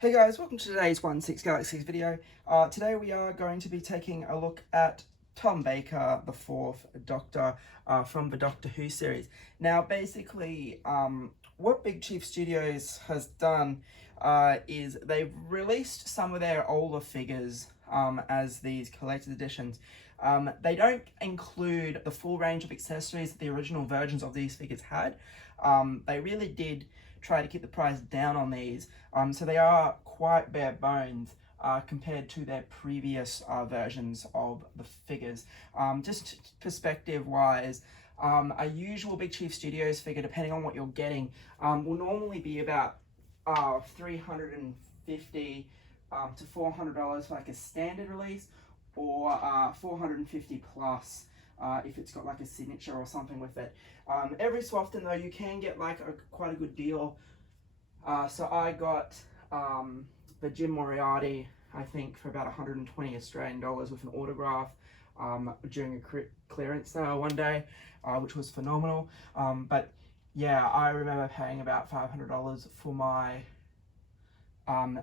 Hey guys, welcome to today's 1/6 Galaxies video. Today we are going to be taking a look at Tom Baker, the fourth Doctor from the Doctor Who series. Now basically, what Big Chief Studios has done is they've released some of their older figures as these collector's editions. They don't include the full range of accessories that the original versions of these figures had. They really did try to keep the price down on these, so they are quite bare bones compared to their previous versions of the figures. Just perspective wise, a usual Big Chief Studios figure, depending on what you're getting, will normally be about $350 to $400 for like a standard release, or $450 plus if it's got like a signature or something with it. Every so often though, you can get like quite a good deal. So I got the Jim Moriarty, I think, for about 120 Australian dollars with an autograph during a clearance sale one day, which was phenomenal. But yeah, I remember paying about $500 for my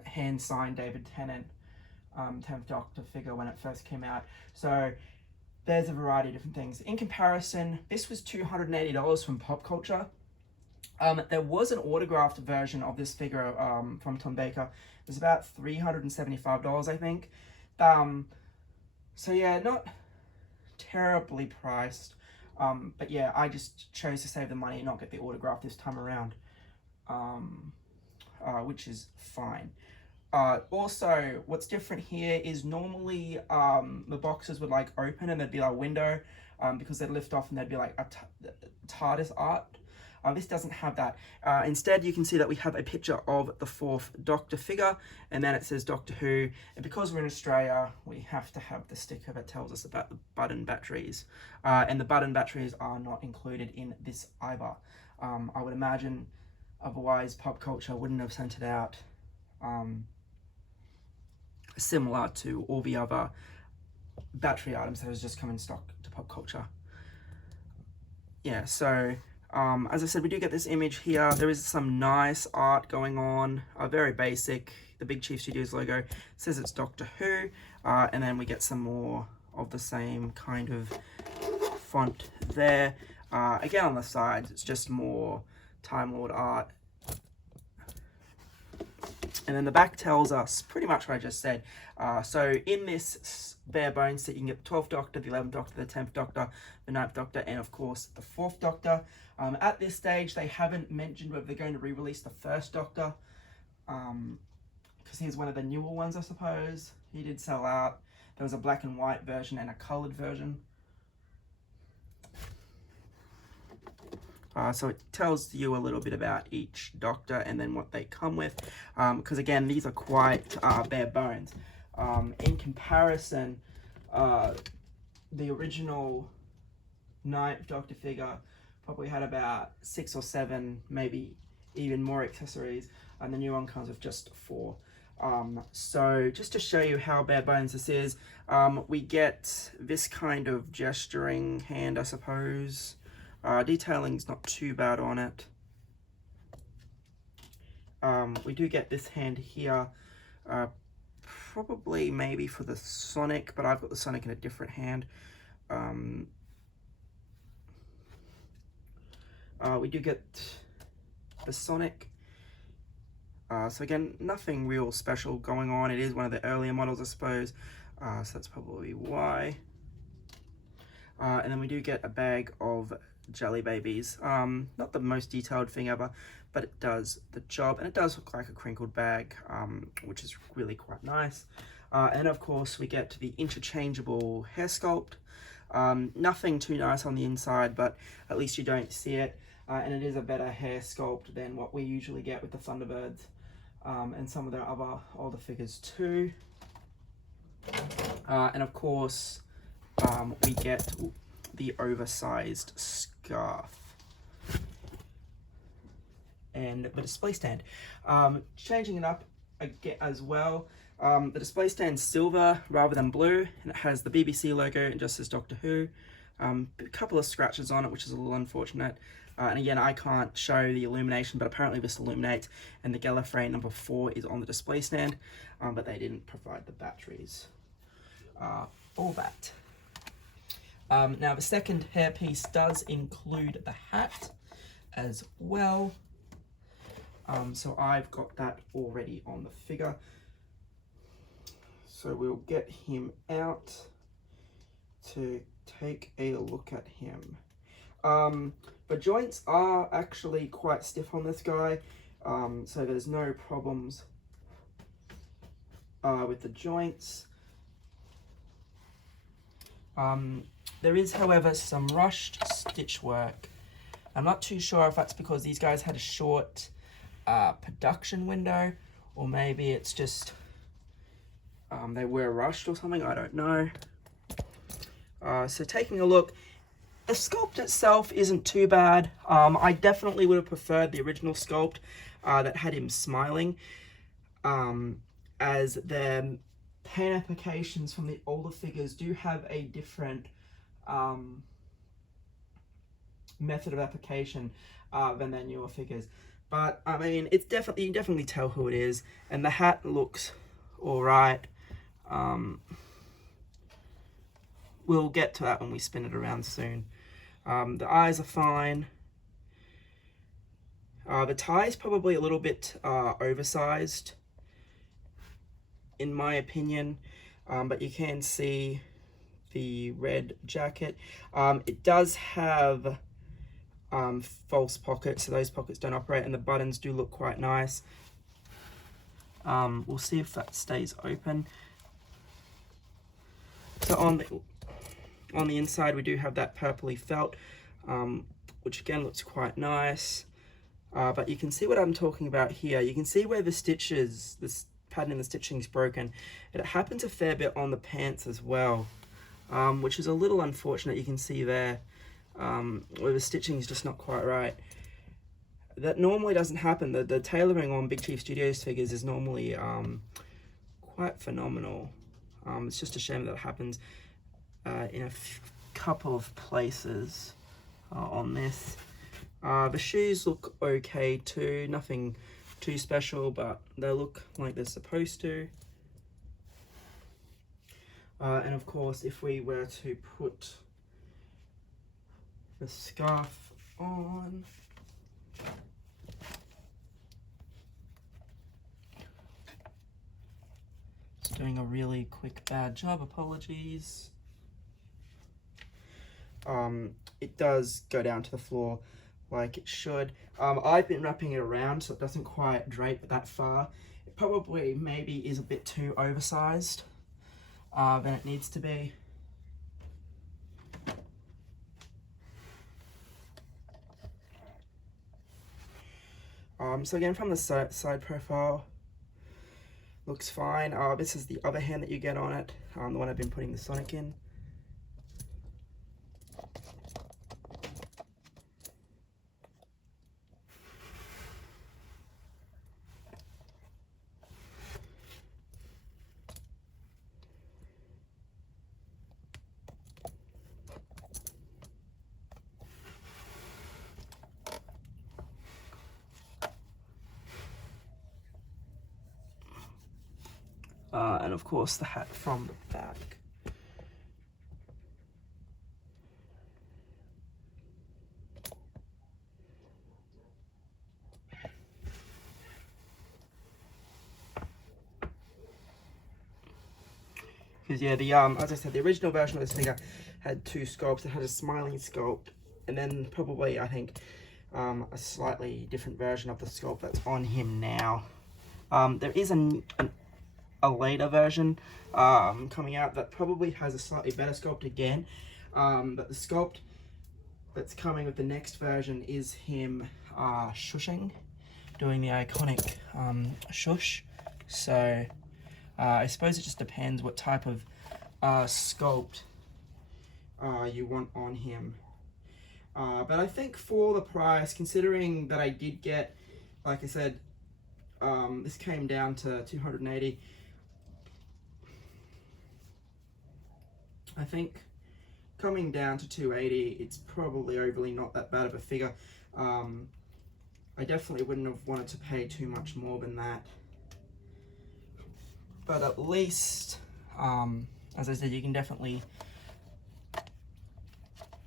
hand-signed David Tennant 10th Doctor figure when it first came out. So there's a variety of different things. In comparison, this was $280 from Pop Culture. There was an autographed version of this figure from Tom Baker. It was about $375, I think. So yeah, not terribly priced. But yeah, I just chose to save the money and not get the autograph this time around, which is fine. Also, what's different here is normally the boxes would like open and there'd be like a window because they'd lift off and there'd be like a TARDIS art. This doesn't have that. Instead, you can see that we have a picture of the fourth Doctor figure, and then it says Doctor Who. And because we're in Australia, we have to have the sticker that tells us about the button batteries. And the button batteries are not included in this either. I would imagine otherwise Pop Culture wouldn't have sent it out. Similar to all the other battery items that has just come in stock to Pop Culture. Yeah, so as I said, we do get this image here. There is some nice art going on, very basic. The Big Chief Studios logo says it's Doctor Who, and then we get some more of the same kind of font there. Again, on the sides, it's just more Time Lord art. And then the back tells us pretty much what I just said. So in this bare bones set, you can get the 12th Doctor, the 11th Doctor, the 10th Doctor, the 9th Doctor, and of course the 4th Doctor. At this stage, they haven't mentioned whether they're going to re-release the 1st Doctor, because he's one of the newer ones, I suppose. He did sell out. There was a black and white version and a coloured version. So it tells you a little bit about each Doctor and then what they come with, because again, these are quite bare bones. In comparison, the original 9th Doctor figure probably had about 6 or 7, maybe even more accessories, and the new one comes with just 4. So just to show you how bare bones this is, we get this kind of gesturing hand, I suppose. Detailing's not too bad on it. We do get this hand here, probably maybe for the Sonic, but I've got the Sonic in a different hand. We do get the Sonic. So again, nothing real special going on. It is one of the earlier models, I suppose, so that's probably why. And then we do get a bag of jelly babies. Not the most detailed thing ever, but it does the job, and it does look like a crinkled bag, which is really quite nice. And of course we get the interchangeable hair sculpt. Nothing too nice on the inside, but at least you don't see it, and it is a better hair sculpt than what we usually get with the Thunderbirds and some of their other older figures too. And of course we get the oversized scarf and the display stand. Changing it up again as well, the display stand's silver rather than blue, and it has the BBC logo and just says Doctor Who. A couple of scratches on it, which is a little unfortunate. And again, I can't show the illumination, but apparently this illuminates, and the Gallifrey number 4 is on the display stand, but they didn't provide the batteries for that. Now the second hairpiece does include the hat as well. So I've got that already on the figure. So we'll get him out to take a look at him. The joints are actually quite stiff on this guy, so there's no problems with the joints. There is, however, some rushed stitch work. I'm not too sure if that's because these guys had a short production window, or maybe it's just they were rushed or something, I don't know. So taking a look, the sculpt itself isn't too bad. I definitely would have preferred the original sculpt that had him smiling, as the paint applications from the older figures do have a different method of application than their newer figures. But I mean, it's definitely, you can definitely tell who it is, and the hat looks all right. We'll get to that when we spin it around soon. The eyes are fine. The tie is probably a little bit oversized, in my opinion, but you can see the red jacket. It does have false pockets, so those pockets don't operate, and the buttons do look quite nice. We'll see if that stays open. So on the inside we do have that purpley felt, which again looks quite nice. But you can see what I'm talking about here. You can see where the stitches, this pattern in the stitching is broken. It happens a fair bit on the pants as well, which is a little unfortunate. You can see there where the stitching is just not quite right. That normally doesn't happen. The tailoring on Big Chief Studios figures is normally quite phenomenal. It's just a shame that it happens in a couple of places on this. The shoes look okay too, nothing too special, but they look like they're supposed to. And of course, if we were to put the scarf on, just doing a really quick bad job, apologies. It does go down to the floor like it should. I've been wrapping it around so it doesn't quite drape that far. It probably maybe is a bit too oversized than it needs to be. So again, from the side profile, looks fine. This is the other hand that you get on it, the one I've been putting the Sonic in. And of course the hat from the back. Because yeah, as I said, the original version of this figure had two sculpts. It had a smiling sculpt, and then probably, I think, a slightly different version of the sculpt that's on him now. There is a later version coming out that probably has a slightly better sculpt again, but the sculpt that's coming with the next version is him shushing, doing the iconic shush. So I suppose it just depends what type of sculpt you want on him. But I think for the price, considering that I did get, like I said, this came down to $280. I think coming down to $280, it's probably overly not that bad of a figure. I definitely wouldn't have wanted to pay too much more than that. But at least, as I said, you can definitely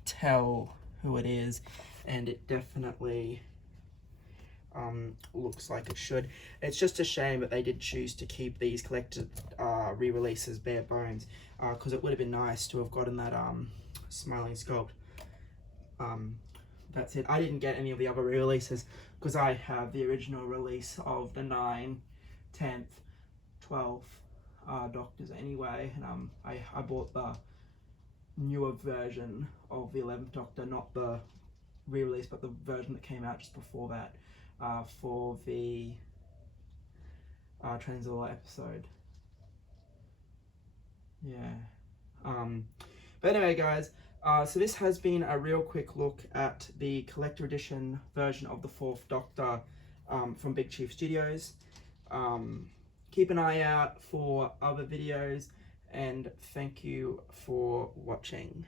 tell who it is, and it definitely looks like it should. It's just a shame that they did choose to keep these collected re-releases bare bones, because it would have been nice to have gotten that Smiling Sculpt. That's it. I didn't get any of the other re-releases because I have the original release of the 9th, 10th, 12th Doctors anyway, and I bought the newer version of the 11th Doctor, not the re-release, but the version that came out just before that, for the Trenzilla episode. Yeah. But anyway, guys, so this has been a real quick look at the collector edition version of the 4th Doctor from Big Chief Studios. Keep an eye out for other videos, and thank you for watching.